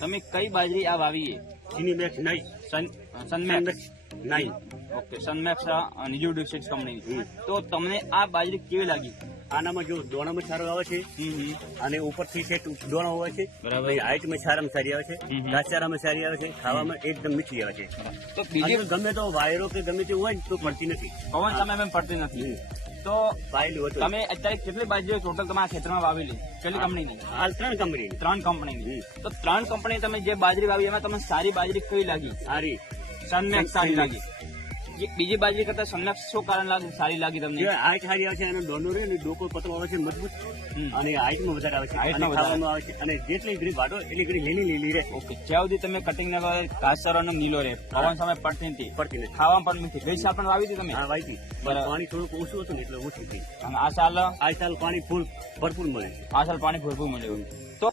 તમે કઈ બાજરી આ વાવી ચીની મેક્સ નહીં, સનમેક્સ નહીં. ઓકે સનમેક્સ ન્યુટ્રિશિક્સ કંપની. તો તમને આ બાજરી કેવી લાગી? આનામાં જો દોણામાં સારો આવે છે અને ઉપરથી સેટ દોણો હોય છે, બરાબર. હાઈટમાં સારામાં સારી આવે છે, ઘાસચારામાં સારી આવે છે, ખાવામાં એકદમ મીઠી આવે છે. તો બીજી અને ગમે તો વાયરો કે ગમે તે હોય ને તો પડતી નથી. પવન સામે એમ પડતી નથી. તો વાયેલું હતું. તમે અત્યારે કેટલી બાજરીઓ ટોટલ તમારા ખેતરમાં વાવેલી? કેટલી કંપનીની? હાલ 3 કંપની 3 કંપનીની. તો 3 કંપની તમે જે બાજરી વાવી એમાં તમને સારી બાજરી કઈ લાગી? સારી. સનમેક્સ સારી લાગી. બીજી બાજરી કરતા સનમેક્સ શું કારણ લાગી સારી લાગી તમને? જે હાઈટ સારી આવે છે અને દોનો રે ને ડોકો પતલો આવે છે મજબૂત, અને હાઈટમાં વધારે આવે છે, અને હાઈટમાં વધારે. ખાવામાં આવે છે, અને જેટલી ઘડી વાટો એટલી ઘડી લીલી રહે. ઓકે જ્યાં સુધી તમે કટિંગ ના કરો ઘાસચારાનો નીલો રહે, પવન સામે પડતી નથી, પડતી નથી. ખાવામાં પણ મીઠી. ગઈ સાલ પણ વાવી હતી તમે? હા વાઈતી. બરાબર. પાણી થોડુંક ઓછું હતું ને એટલે ઓછી થઈ. અને આ સાલ આ સાલ પાણી ફૂલ ભરપૂર મળે છે. આ સાલ પાણી ભરપૂર મળ્યું. તો